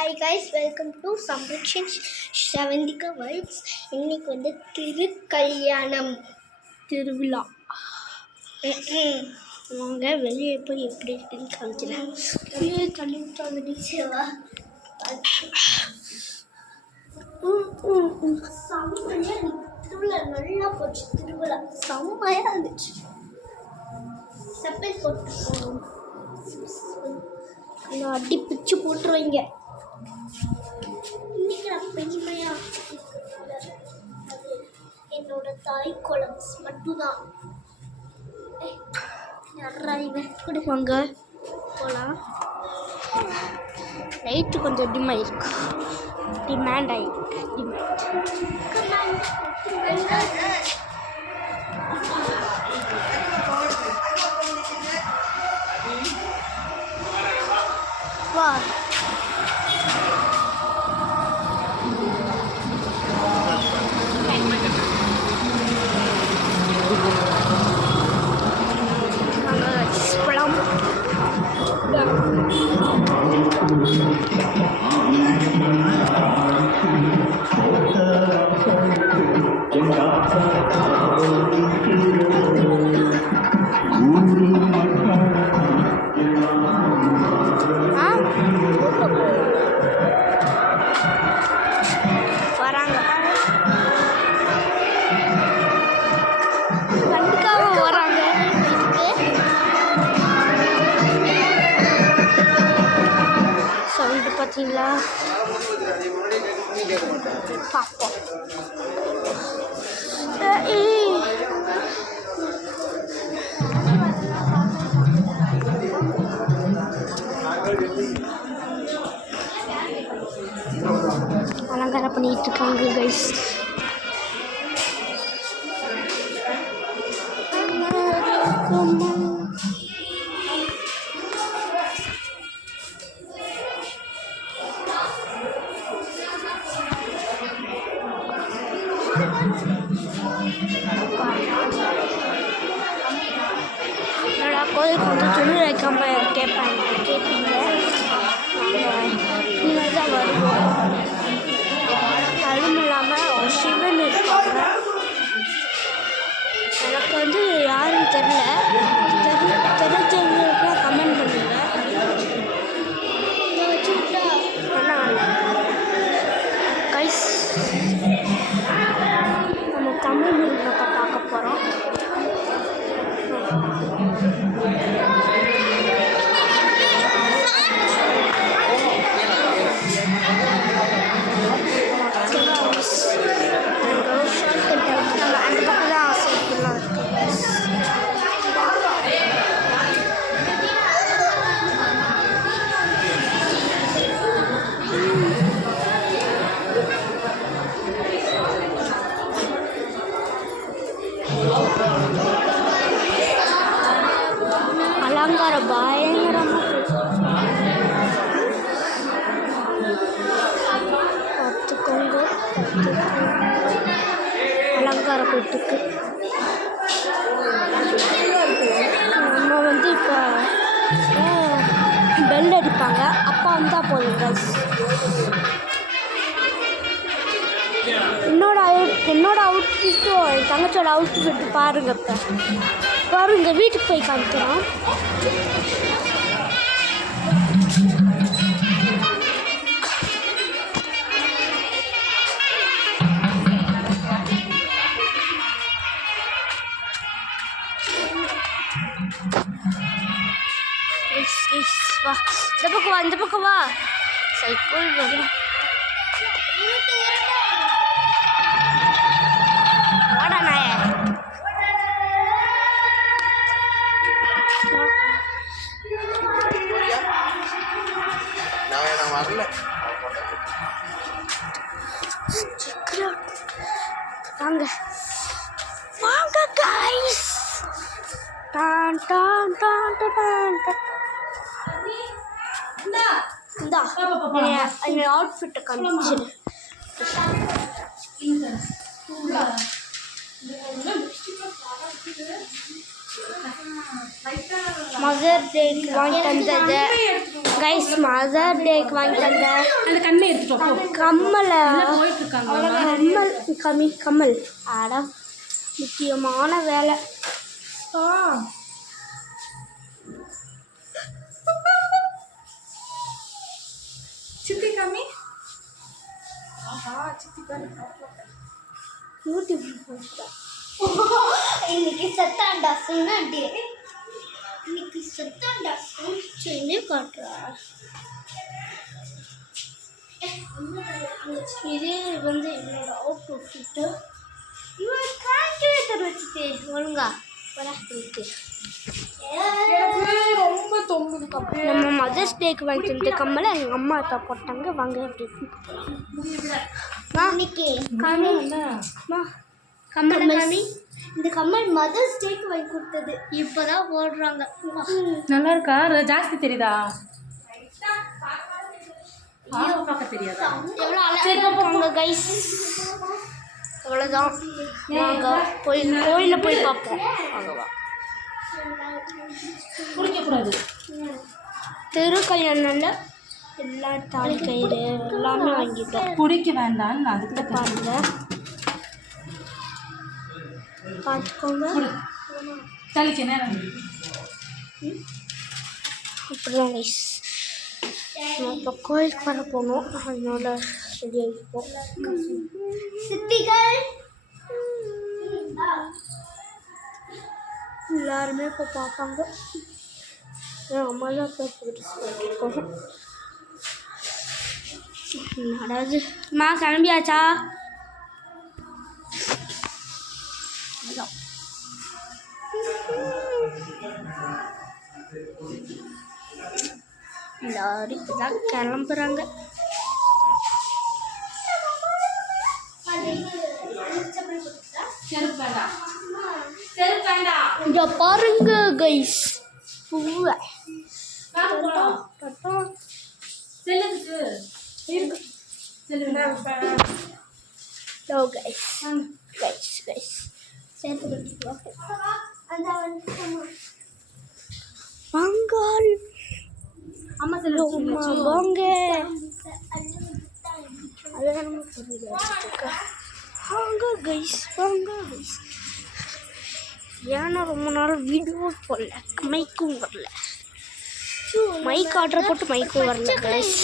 Hi guys, welcome to Samrakshan Shavantika vibes. இன்னைக்கு வந்து திருக்கல்யாணம் திருவிழா. வாங்க வெளியே போய் எப்படி இருக்குன்னு காமிக்கிறேன். வெளியே கழிவுட்டாங்கடிச்சவா செம்மையா திருவிழா நல்லா போச்சு. திருவிழா செம்மையா இருந்துச்சு. செப்பல் போட்டு அடி பிச்சு போட்டுருவீங்க. இன்னைக்கு நான் பெருமையா அது என்னோட தாய் குளம் மட்டும்தான். கொடுப்பாங்க போகலாம். லைட்டு கொஞ்சம் டிம் ஆயிருக்கு, டிமாண்ட் ஆயிருக்கு. வா பார்த்தீங்களா? பார்ப்போம். அலங்காரம் பண்ணிட்டு இருக்காங்க கைஸ். என்னடா கோயிலுக்கு வந்து துணி வைக்காம கேட்பீங்க. இனிமேல் தான் வருவோம். அதுவும் இல்லாமல் சிவன் இருக்காங்க. எனக்கு வந்து யாரும் தெரிஞ்சவங்களுக்குலாம் கமெண்ட் பண்ணுங்க. கைஸ், நம்ம தமிழ் மீடியத்தை பார்க்க போகிறோம். அலங்காரம் பயங்கரமாக பார்த்துக்கோங்க. அலங்கார கூட்டுக்கு நம்ம வந்து இப்போ பெல் அடிப்பாங்க. அப்போ வந்தால் போதும் கைஸ். என்னோட அவுட்ஃபிட்டும் என் தங்கச்சோட அவுட்ஃபிட் பாருங்க. இப்போ பாருங்க, வீட்டுக்கு போய் காமிக்கிறோம். வா, இந்த பக்கம் வா. சைக்கிள் வரும். வாடா நாய. வாங்க வாங்க கைஸ். டான் டான் டான் டான். இந்தா என் அவுட்ஃபிட்டை காமிச்சிரு. மதர் டேக்கு வாங்கி தந்தது கைஸ். மதர் டேக்கு வாங்கி தந்த அந்த கண்ணை எடுத்துட்டோம். கம்மலை போயிட்டு இருக்காங்க. கம்மல் ஆட முக்கியமான வேலை. சித்தி காமி. இன்னைக்கு செத்தாண்டா சொன்னாண்டே. இன்னைக்கு செத்தாண்டா சொல்லி காட்டுறா. இது வந்து என்னோட அவுட்ஃபிட்டு. இவன் கால்குலேட்டர் வச்சுட்டு ஒழுங்கா இருக்கு. ரொம்ப தொங்குது. நம்ம மதர்ஸ் டேக்கு வாங்கி தந்த கம்மலை எங்கள் அம்மா அத்தா போட்டாங்க. வாங்க அப்படி கம்மல். இந்த கம்மல் மதர்ஸ் டேக்கு வாங்கி கொடுத்தது. இப்போதான் போடுறாங்க. நல்லா இருக்கா? ஜாஸ்தி தெரியுதா? பார்க்க தெரியாதா? எவ்வளோ அழகாக கைஸ். அவ்வளோதான். நாங்கள் கோயிலில் போய் பார்ப்போம். அவ்வளோவா குடிக்கக்கூடாது. தெரு கல்யாணம்ல எல்லா தாலி கயிறு எல்லாமே வாங்கிட்டோம். குடிக்க வேண்டாம். அதுக்கு பாருங்க, பார்த்துக்கோங்க. தலைக்கு நேரம் அப்படிதான் கைஸ். இப்போ கோயிலுக்கு வர போகணும். அதனால ரெடி ஆகிப்போம். சித்திகள் எல்லாருமே இப்போ பார்ப்பாங்க. என் அம்மா தான் இப்போ போயிட்டு அதாவது அம்மா கிளம்பியாச்சா? எல்லாரும் இப்போ தான் கிளம்புறாங்க. இங்க பாருங்க கைஸ், பூவை பங்கால் வாங்க. வாங்க கைஸ், வாங்க கைஸ். ஏன்னா ரொம்ப நாள் வீடியோ போடல, மைக்கும் வரல. மைக் ஆர்டர் போட்டு மைக்கும் வரல கைஸ்.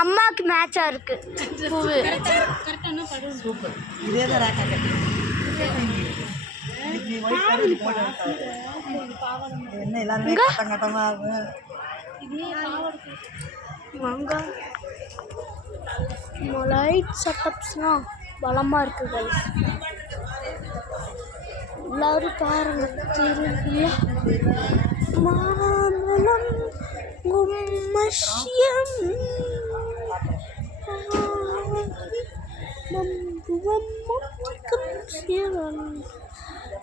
அம்மாவுக்கு மேட்சா இருக்கு பூவு. லைட் செட்டப்ஸ்லாம் பலமாக இருக்கு கைஸ். எல்லாரும் பாருங்க. திருவிழா மாமலம் கும்மஷ்யம்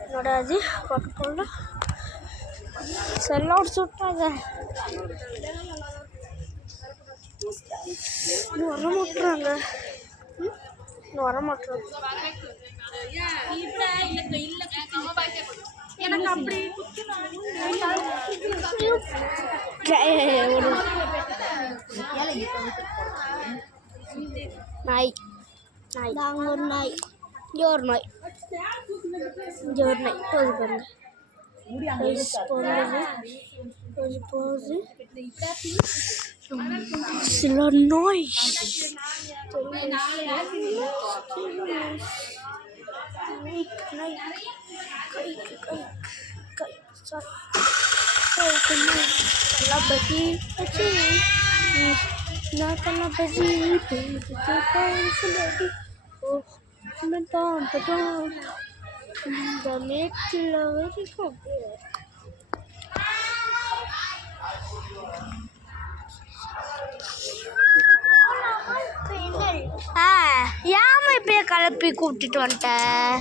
என்னோட அது பார்க்க போல செல்லோடு சுட்டாங்க. இன்னும் வர மாட்டுறாங்க. நாய் நாங்கள் ஒரு நாய், இங்கே ஒரு நாய், இங்கே ஒரு நாய் போகுது பாருங்க. போகுது சில நாய். ஏமா இப்பயே கிளப்பி கூப்பிட்டுட்டு வந்துட்டேன்.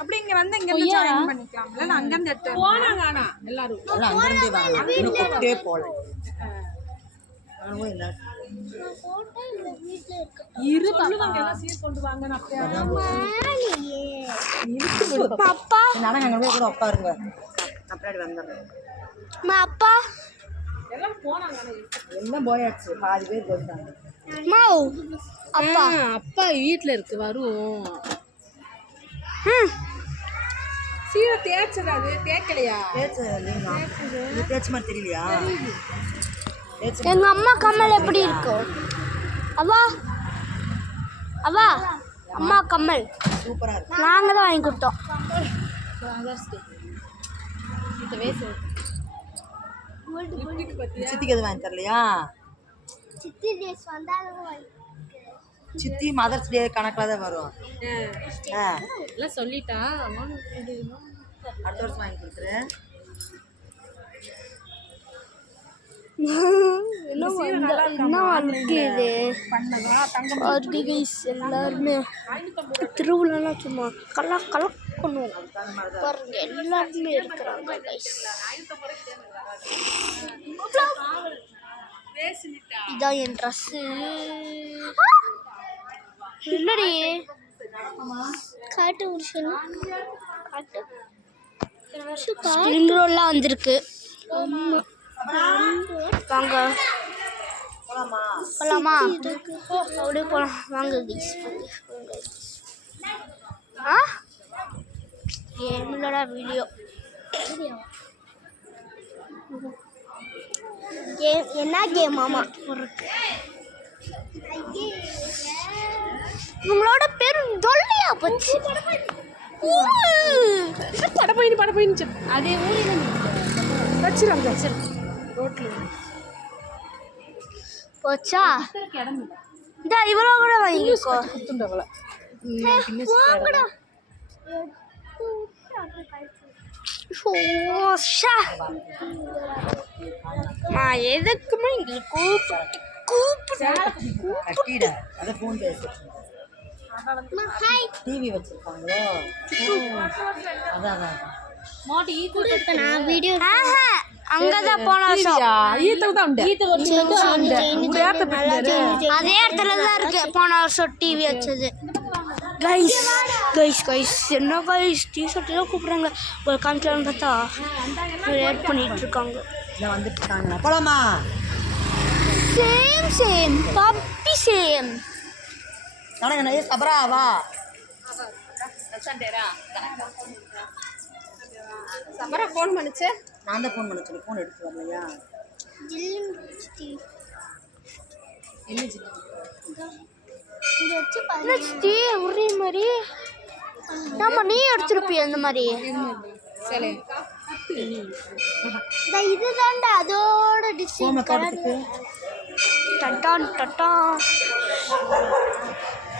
அப்படிங்க இங்க வந்து இங்க இருந்து ஜாயின் பண்ணிக்கலாம்ல நான் அங்க இருந்து எடுத்து போனாங்க ஆனா எல்லாரும் எல்லாம் அங்கிருந்தே வாங்கலாம் இன்னும் கூப்பிட்டே போகல நானும் இல்லை இரு சொல்லுவாங்க எல்லாம் சீர் கொண்டு வாங்க நான் அப்பா நானும் அங்கே போய் கூட உட்காருங்க அப்படியே வந்துடுறேன் அப்பா எல்லாம் போனாங்க எல்லாம் போயாச்சு பாதி பேர் போயிட்டாங்க மாவு அப்பா அப்பா வீட்ல இருக்கு வரும் சீரை தேய்ச்சது அது தேய்க்கலையா தேய்ச்சி இது தேய்ச்சி மாதிரி தெரியலையா தேய்ச்சி எங்க அம்மா கம்மல் எப்படி இருக்கும் அவா அவா அம்மா கம்மல் சூப்பராக இருக்கு நாங்க தான் வாங்கி கொடுத்தோம் இந்த வயசு சித்திக்கு எதுவும் வாங்கி தரலையா சித்தி டேஸ் வந்தாலும் சித்தி மதர்ஸ் டே கணக்கில் தான் வரும் எல்லாம் சொல்லிட்டா அடுத்த வருஷம் வாங்கி கொடுத்துரு எல்லாருமே திருவிழாலாம் சும்மா கலக்கணும் பாருங்க எல்லாருமே இருக்கிறாங்க இதான் என் ட்ரெஸ்ஸு இல்லடி காட்டு காட்டு ஸ்ப்ரிங் ரோல்லாம் வந்திருக்கு வாங்க போகலாமா அப்படியே போகலாம் வாங்க கைஸ் என்னோட வீடியோ கேம் என்ன கேம் ஆமா உங்களோட பேர் தொல்லையா போச்சு படப்போயின்னு அதே ஊரில் வச்சிருங்க ரோட்ல போச்சா இந்த இவ்வளோ கூட வாங்கிக்கோ குத்துண்டவள வாங்கடா நான் எதுக்குமே இங்கே கட்டிட அதை ஃபோன் பேசு டிவி வச்சிருக்காங்களோ அதான் அதான் மாட்டு நான் வீடியோ அங்கதான் போன வருஷம் அதே இடத்துல தான் இருக்கு போன வருஷம் டிவி வச்சது கைஸ் கைஸ் கைஸ் என்ன கைஸ் டிஷர்ட்லாம் கூப்பிட்றாங்க ஒரு காமிக்கலான்னு பார்த்தா வெயிட் பண்ணிட்டு இருக்காங்க இல்லை வந்துட்டு இருக்காங்க போலாமா சேம் சேம் பப்பி சேம் நானும் என்ன சபரா வா சபரா ஃபோன் பண்ணுச்சு நான் தான் ஃபோன் பண்ண சொல்லி ஃபோன் எடுத்து வரலையா ஒரே மாதிரி ஆமா நீ எடுத்துருப்பிய அந்த மாதிரி இதுதான்டா அதோட டிசைன் டட்டான் டட்டான்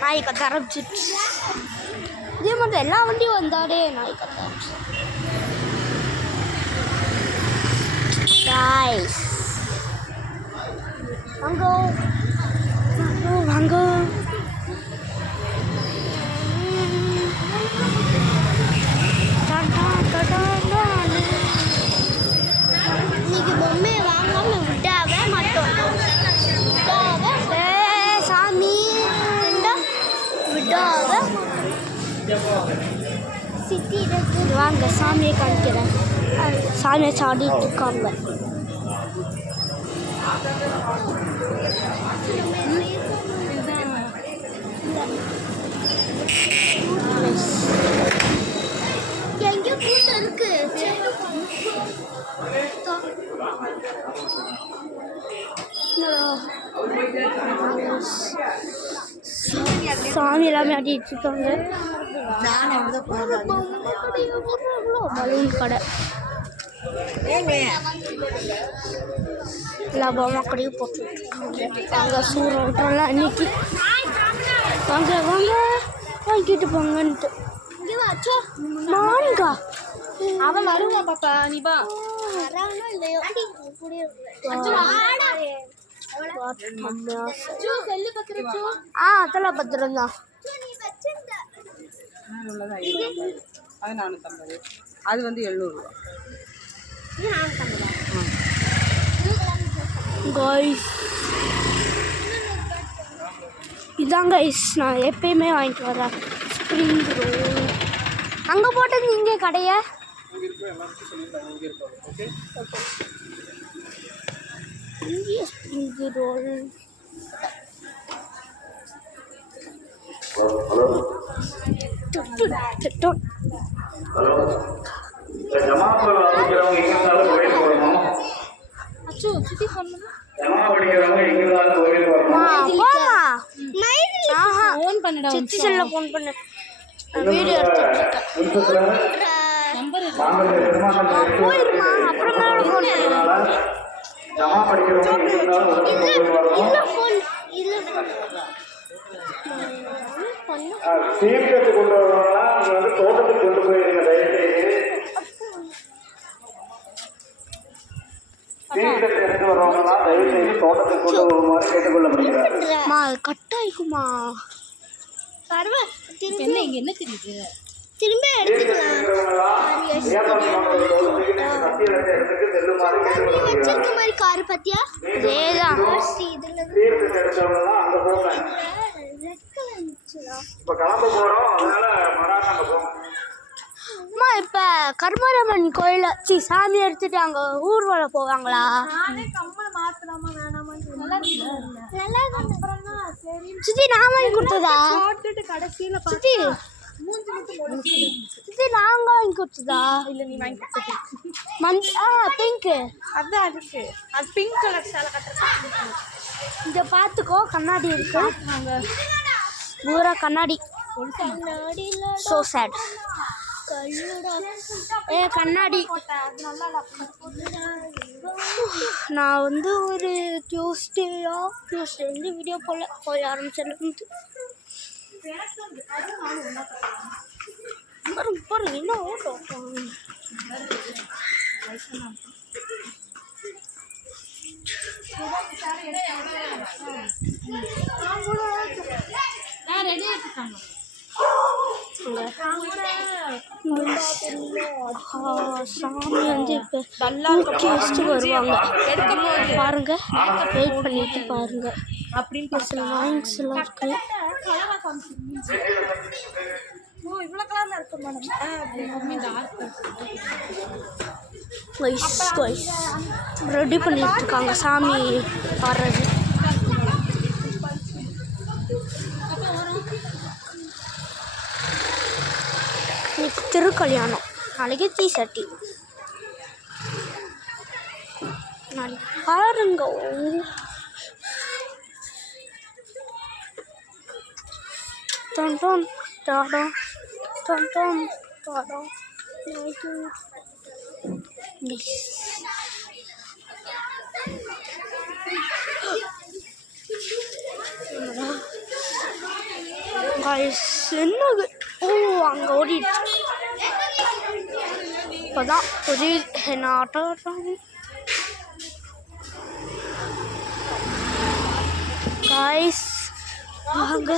நாய் கத்த ஆரம்பிச்சிட்டு இதே மாதிரி எல்லா வண்டியும் வந்தாலே நாய் கத்த ஆரம்பிச்சு guys வாங்கோ வாங்கோ இன்னைக்கு பொம்மையை வாங்காம விட்டாவே மாட்டோம் சாமி விட்டாவே சித்தி வாங்க சாமியை காமிக்கிறேன் சாமியை சாடிட்டு இருக்காங்க எங்கேயோ கூட்டம் இருக்கு சாமி எல்லாமே ஆடிட்டு இருக்காங்க பலூன் கடை எல்லா பொம்மை கடையும் போட்டுருக்காங்க அங்கே சூறலாம் இன்னைக்கு வாங்க வாங்க வாங்கிட்டு போங்கன்ட்டு நான்கா அவன் வருவா பாப்பா நீ வா அதெல்லாம் பத்திரம் தான் அது 450. அது வந்து 700 ரூபா. காய்ஸ் இதான் கைஸ் நான் எப்பயுமே வாங்கிட்டு வரேன் ஸ்ப்ரிங் ரோல். அங்கே போட்டது இங்கே கடையை இங்கே ஸ்ப்ரிங் ரோல். ஃபோன் பண்ணுடா. சித்தி செல்ல ஃபோன் பண்ண வீடியோ எடுத்துட்டு இருக்கேன். போயிருமா அப்புறமா ஃபோன் தீர்க்கத்து கொண்டு வரணும்னா நீங்க வந்து தோட்டத்துக்கு கொண்டு போயிருங்க. தயவுசெய்து தீர்க்கத்தை எடுத்து வர்றவங்கன்னா தயவுசெய்து தோட்டத்துக்கு கொண்டு வருமாறு கேட்டுக்கொள்ளப்படுகிறார். கட் ஆயிக்குமா என்ன இங்க என்ன தெரியுது? திரும்ப வச்சிருக்க மாதிரி கார் பத்தியா அதேதான். அம்மா இப்ப கருமாரியம்மன் கோயில சாமி எடுத்துட்டு அங்க ஊர்வலம் போவாங்களா? சித்தி நான் வாங்கி கொடுத்ததா? சித்தி சித்தி நாங்க வாங்கி கொடுத்ததா? இல்ல நீ வாங்கி கொடுத்தது. பிங்க் அதான் அதுக்கு அது பிங்க் கலர் சேலை கட்டுறது. இதை பார்த்துக்கோ கண்ணாடி இருக்கு பூரா கண்ணாடி. ஸோ சேட் கண்ணாடி. நான் வந்து ஒரு டியூஸ்டே வந்து வீடியோ போய் ஆரம்பிச்சிருந்து பாருங்க என்ன ஓட்டம். சாமி வந்து இப்போ தூக்கி வருவாங்க பாருங்க. வெயிட் பண்ணிட்டு பாருங்க. அப்படின்னு சில வாங்கிஸ் எல்லாம் இருக்கு. ரெடி பண்ணிட்டு இருக்காங்க சாமி வர்றது. இன்னைக்கு திருக்கல்யாணம், நாளைக்கு தீசட்டி. நாளைக்கு பாருங்க. டன் டன் டாடம் டன் டன் டாடம். என்னது? ஓ அங்கே ஓடிட்டு இப்போதான் ஒரு என்ன ஆட்டம். காய்ஸ் வாங்க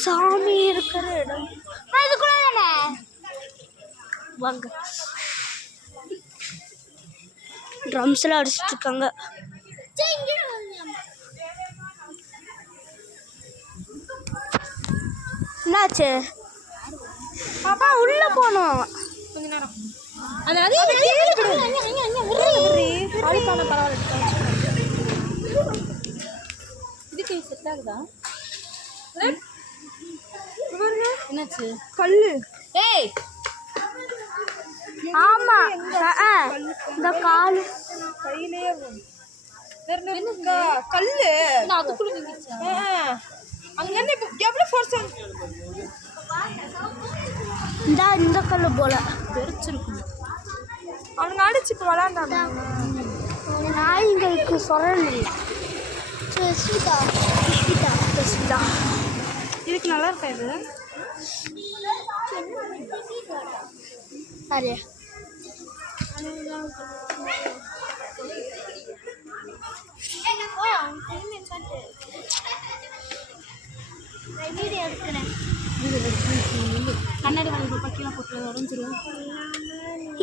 சாமி இருக்கிற இடம் இதுக்குள்ள தானே வாங்க. ட்ரம்ஸ் எல்லாம் அடிச்சுட்டு இருக்காங்க. என்னாச்சு பாப்பா? உள்ள போனோம் கொஞ்ச நேரம். அதாவது இதுக்கு செட் ஆகுதா? என்னாச்சு? கல்லு. ஏய் ஆமா இந்த கால் கையிலே கல்லு அதுக்குள்ள நின்னுச்சா? அங்க இருந்து எவ்வளவு ஃபோர்ஸ் இந்த கல்லு போல வெறிச்சிருக்கும். அவனுங்க அடிச்சு இப்போ விளாண்டாங்க. நாய்களுக்கு சொரல் இல்லை. இதுக்கு நல்லா இருக்கா இது? அரே கண்ணாடி வாங்கி கொடுப்பா கீழே போட்டு உடஞ்சிரும்.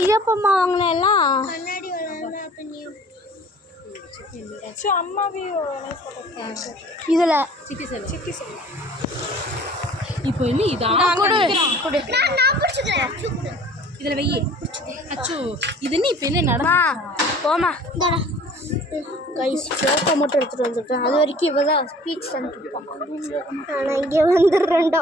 இதப்பம்மா வாங்கினேன் எல்லாம் அம்மாவே இதில் சிட்டி செல் இப்போ இல்லை இதா கொடு இதில் வெய்யி. அச்சோ இது என்ன இப்போ என்ன அம்மா போமா கைஸ் பேப்பை மட்டும் எடுத்துகிட்டு வந்துருக்கேன். அது வரைக்கும் இவ தான் ஸ்பீச் தந்துருப்பான். நான் இங்கே வந்துடுறேன்டா.